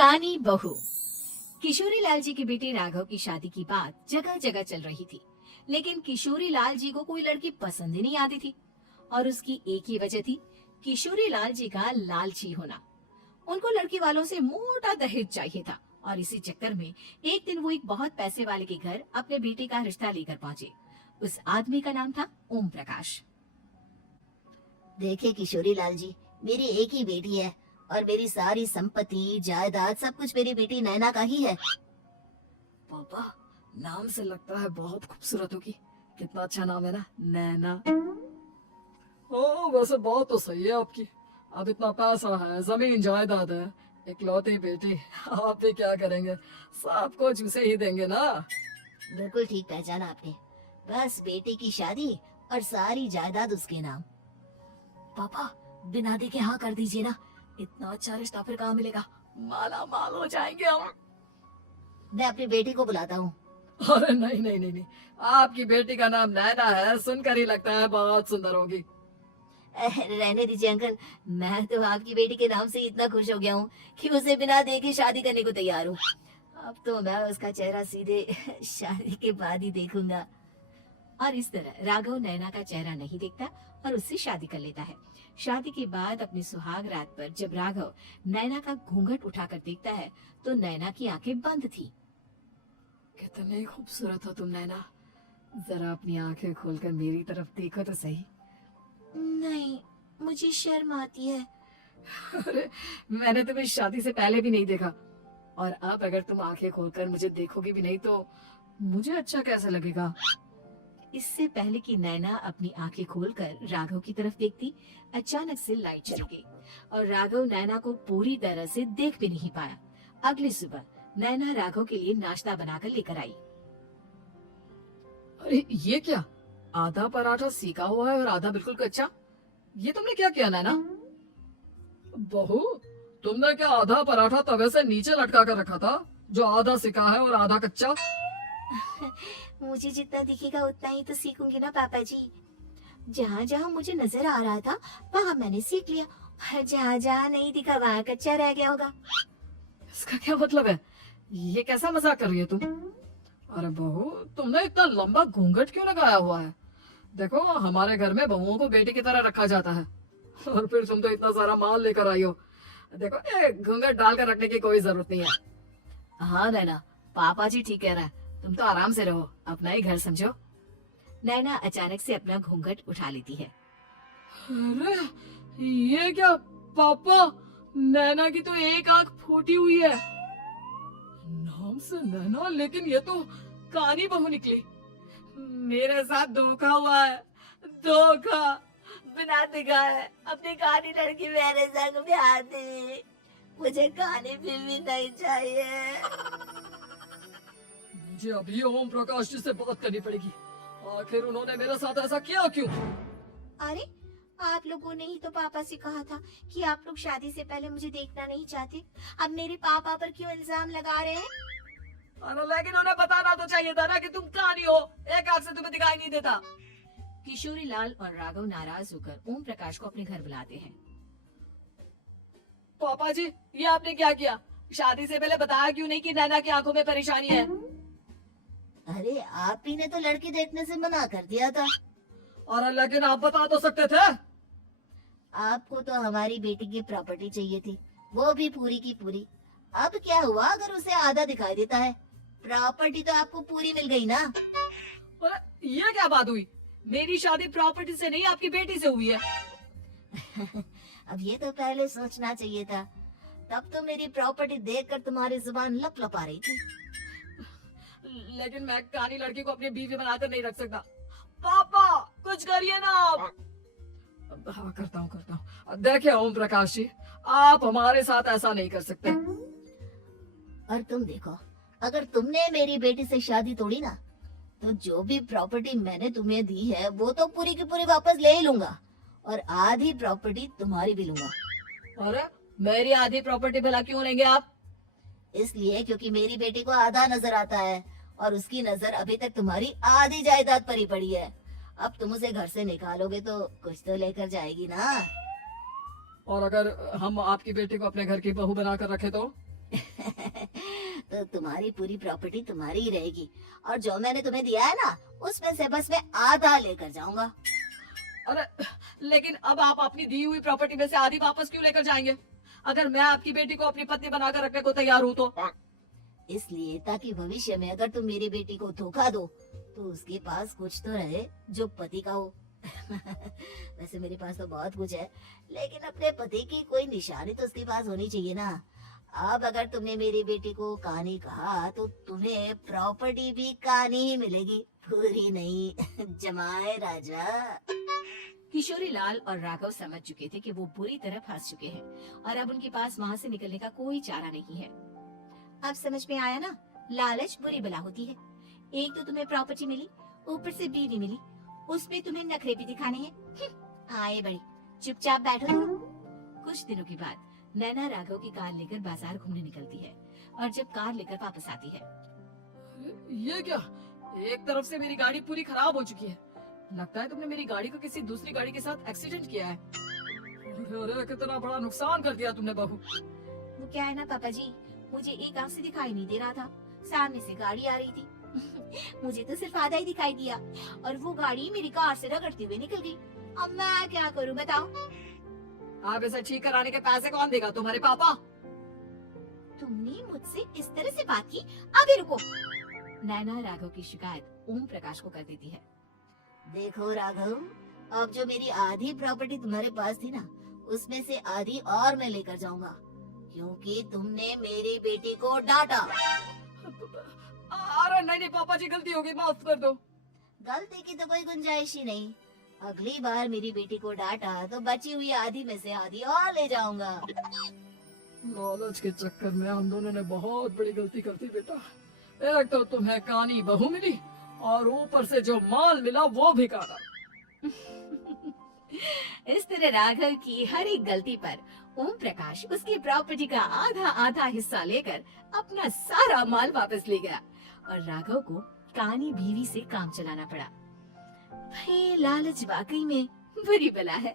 कानी बहू। किशोरी लाल जी की बेटे राघव की शादी की बात जगह जगह चल रही थी, लेकिन किशोरी लाल जी को कोई लड़की पसंद ही नहीं आती थी। और उसकी एक ही वजह थी, किशोरी लाल जी का लालची होना। उनको लड़की वालों से मोटा दहेज चाहिए था और इसी चक्कर में एक दिन वो एक बहुत पैसे वाले के घर अपने बेटे का रिश्ता लेकर पहुंचे। उस आदमी का नाम था ओम प्रकाश। देखिए किशोरी लाल जी, मेरी एक ही बेटी है और मेरी सारी संपत्ति जायदाद सब कुछ मेरी बेटी नैना का ही है। पापा, नाम से लगता है बहुत खूबसूरत होगी। कितना अच्छा नाम है ना, नैना। ओ, वैसे बात तो सही है आपकी। अब इतना पैसा है, जमीन जायदाद है, इकलौती बेटी, आप भी क्या करेंगे? सब कुछ उसे ही देंगे ना। बिल्कुल ठीक पहचाना आपने। बस बेटी की शादी और सारी जायदाद उसके नाम। पापा, बिना देखे हाँ कर दीजिए ना। इतना अच्छा रिश्ता फिर कहाँ मिलेगा? माला माल हो जाएंगे हम। मैं अपनी बेटी को बुलाता हूँ। अरे नहीं नहीं नहीं नहीं, आपकी बेटी का नाम नैना है, सुनकर ही लगता है बहुत सुंदर होगी। रहने दीजिए अंकल, मैं तो आपकी बेटी के नाम से इतना खुश हो गया हूँ कि उसे बिना देखे शादी करने को तैयार हूँ। अब तो मैं उसका चेहरा सीधे शादी के बाद ही देखूंगा। और इस तरह राघव नैना का चेहरा नहीं देखता और उससे शादी कर लेता है। शादी के बाद अपनी सुहाग रात पर जब राघव नैना का घूंघट उठाकर देखता है तो नैना की आंखें बंद थी। कितनी खूबसूरत हो तुम नैना। जरा अपनी आंखें खोलकर मेरी तरफ देखो तो सही। नहीं, मुझे शर्म आती है। अरे, मैंने तुम्हें शादी से पहले भी नहीं देखा, और अब अगर तुम आंखें खोलकर मुझे देखोगी भी नहीं तो मुझे अच्छा कैसे लगेगा? इससे पहले कि नैना अपनी आंखें खोलकर राघव की तरफ देखती, अचानक से लाइट चली गई और राघव नैना को पूरी तरह से देख भी नहीं पाया। अगली सुबह नैना राघव के लिए नाश्ता बनाकर लेकर आई। अरे ये क्या, आधा पराठा सेका हुआ है और आधा बिल्कुल कच्चा। ये तुमने क्या किया नैना? बहू, तुमने क्या आधा पराठा तवे से नीचे लटका कर रखा था, जो आधा सेका है और आधा कच्चा? मुझे जितना दिखेगा उतना ही तो सीखूंगी ना पापा जी। जहाँ जहाँ मुझे नजर आ रहा था वहाँ मैंने सीख लिया, और जहाँ जहाँ नहीं दिखा वहाँ कच्चा रह गया होगा। इसका क्या मतलब है? ये कैसा मजाक कर रही है तुम? अरे बहू, तुमने इतना लंबा घूंघट क्यों लगाया हुआ है? देखो, हमारे घर में बहुओं को बेटी की तरह रखा जाता है, और फिर तुम तो इतना सारा माल लेकर आई हो। देखो, ये घूंघट डालकर रखने की कोई जरूरत नहीं है। हाँ नैना, पापा जी ठीक कह रहा है, तुम तो आराम से रहो, अपना ही घर समझो। नैना अचानक से अपना घूंघट उठा लेती है। अरे ये क्या पापा, नैना की तो एक आंख फूटी हुई है। नाम से नैना, लेकिन ये तो कानी बहू निकली। मेरे साथ धोखा हुआ है, धोखा। बिना दिखाए अपनी कहानी लड़की मेरे संग ब्याह दी। मुझे कहानी फिर भी नहीं चाहिए। मुझे अभी ओम प्रकाश जी से बात करनी पड़ेगी। आखिर उन्होंने मेरे साथ ऐसा किया क्यों? अरे, आप लोगों ने ही तो पापा से कहा था कि आप लोग शादी से पहले मुझे देखना नहीं चाहते। अब मेरे पापा पर क्यों इल्जाम लगा रहे हैं? अरे लेकिन उन्हें बताना तो चाहिए था ना कि तुम कहानी हो, एक आंख से तुम्हें दिखाई नहीं देता। किशोरी लाल और राघव नाराज होकर ओम प्रकाश को अपने घर बुलाते हैं। पापा जी, ये आपने क्या किया? शादी से पहले बताया क्यों नहीं कि नैना की आंखों में परेशानी है? अरे, आप ही ने तो लड़की देखने से मना कर दिया था। और लेकिन आप बता तो सकते थे। आपको तो हमारी बेटी की प्रॉपर्टी चाहिए थी, वो भी पूरी की पूरी। अब क्या हुआ अगर उसे आधा दिखाई देता है? प्रॉपर्टी तो आपको पूरी मिल गई ना। अरे ये क्या बात हुई? मेरी शादी प्रॉपर्टी से नहीं, आपकी बेटी से हुई है। अब ये तो पहले सोचना चाहिए था। तब तो मेरी प्रॉपर्टी देखकर तुम्हारी जुबान लप लप आ रही थी। लेकिन मैं कानी लड़की को अपनी बीवी बनाकर नहीं रख सकता। पापा, कुछ करिए ना आप। हाँ, करता हूँ। देखिए ओम प्रकाश जी, आप हमारे साथ ऐसा नहीं कर सकते। और तुम देखो, अगर तुमने मेरी बेटी से शादी तोड़ी ना, तो जो भी प्रॉपर्टी मैंने तुम्हें दी है वो तो पूरी की पूरी वापस ले ही लूंगा, और आधी प्रॉपर्टी तुम्हारी भी लूंगा। अरे, मेरी आधी प्रॉपर्टी भला क्यों लेंगे आप? इसलिए क्योंकि मेरी बेटी को आधा नजर आता है और उसकी नजर अभी तक तुम्हारी आधी जायदाद पर ही पड़ी है। अब तुम उसे घर से निकालोगे तो कुछ तो लेकर जाएगी ना। और अगर हम आपकी बेटी को अपने घर की बहू बनाकर रखे तो? तो तुम्हारी पूरी प्रॉपर्टी तुम्हारी ही रहेगी, और जो मैंने तुम्हें दिया है ना, उसमें से बस मैं आधा लेकर जाऊंगा। अरे लेकिन अब आप अपनी दी हुई प्रॉपर्टी में से आधी वापस क्यों लेकर जाएंगे? अगर मैं आपकी बेटी को अपनी पत्नी बनाकर रखने को तैयार हूँ तो। इसलिए ताकि भविष्य में अगर तुम मेरी बेटी को धोखा दो तो उसके पास कुछ तो रहे जो पति का हो। वैसे मेरे पास तो बहुत कुछ है, लेकिन अपने पति की कोई निशानी तो उसके पास होनी चाहिए ना। अब अगर तुमने मेरी बेटी को कहानी कहा तो तुम्हें प्रॉपर्टी भी कहानी ही मिलेगी, पूरी नहीं। जमाए राजा। किशोरी लाल और राघव समझ चुके थे कि वो बुरी तरह फंस चुके हैं और अब उनके पास वहाँ से निकलने का कोई चारा नहीं है। अब समझ में आया ना, लालच बुरी बला होती है। एक तो तुम्हें प्रॉपर्टी मिली, ऊपर से बीवी मिली, उसमें तुम्हें नखरे भी दिखाने हैं। आए बड़ी, चुपचाप बैठो तुम। कुछ दिनों के बाद नैना राघव की कार लेकर बाजार घूमने निकलती है और जब कार लेकर वापस आती है, ये क्या? एक तरफ से मेरी गाड़ी पूरी खराब हो चुकी है। लगता है तुमने मेरी गाड़ी को किसी दूसरी गाड़ी के साथ एक्सीडेंट किया है। अरे कितना बड़ा नुकसान कर दिया तुमने बहू। वो क्या है ना पापा जी, मुझे एक आंख से दिखाई नहीं दे रहा था, सामने से गाड़ी आ रही थी। मुझे तो सिर्फ आधा ही दिखाई दिया और वो गाड़ी मेरी कार से रगड़ते हुए निकल गई। अब मैं क्या करूं बताओ? आप इसे ठीक कराने के पैसे कौन देगा? तुम्हारे पापा। तुमने मुझसे इस तरह से बात की? अभी रुको। नैना राघव की शिकायत ओम प्रकाश को कर देती है। देखो राघव, अब जो मेरी आधी प्रॉपर्टी तुम्हारे पास थी ना, उसमें से आधी और मैं लेकर जाऊंगा, क्योंकि तुमने मेरी बेटी को डांटा। अरे नहीं नहीं पापा जी, गलती हो गई, माफ कर दो। गलती की तो कोई गुंजाइश ही नहीं। अगली बार मेरी बेटी को डांटा तो बची हुई आधी में से आधी और ले जाऊंगा। लालच के चक्कर में हम दोनों ने बहुत बड़ी गलती कर दी बेटा। एक तो तुम्हें कानी बहू मिली और ऊपर से जो माल मिला वो भी काला। इस तरह राघव की हर एक गलती पर ओम प्रकाश उसकी प्रॉपर्टी का आधा आधा हिस्सा लेकर अपना सारा माल वापस ले गया और राघव को कानी बीवी से काम चलाना पड़ा। भाई लालच वाकई में बुरी बला है।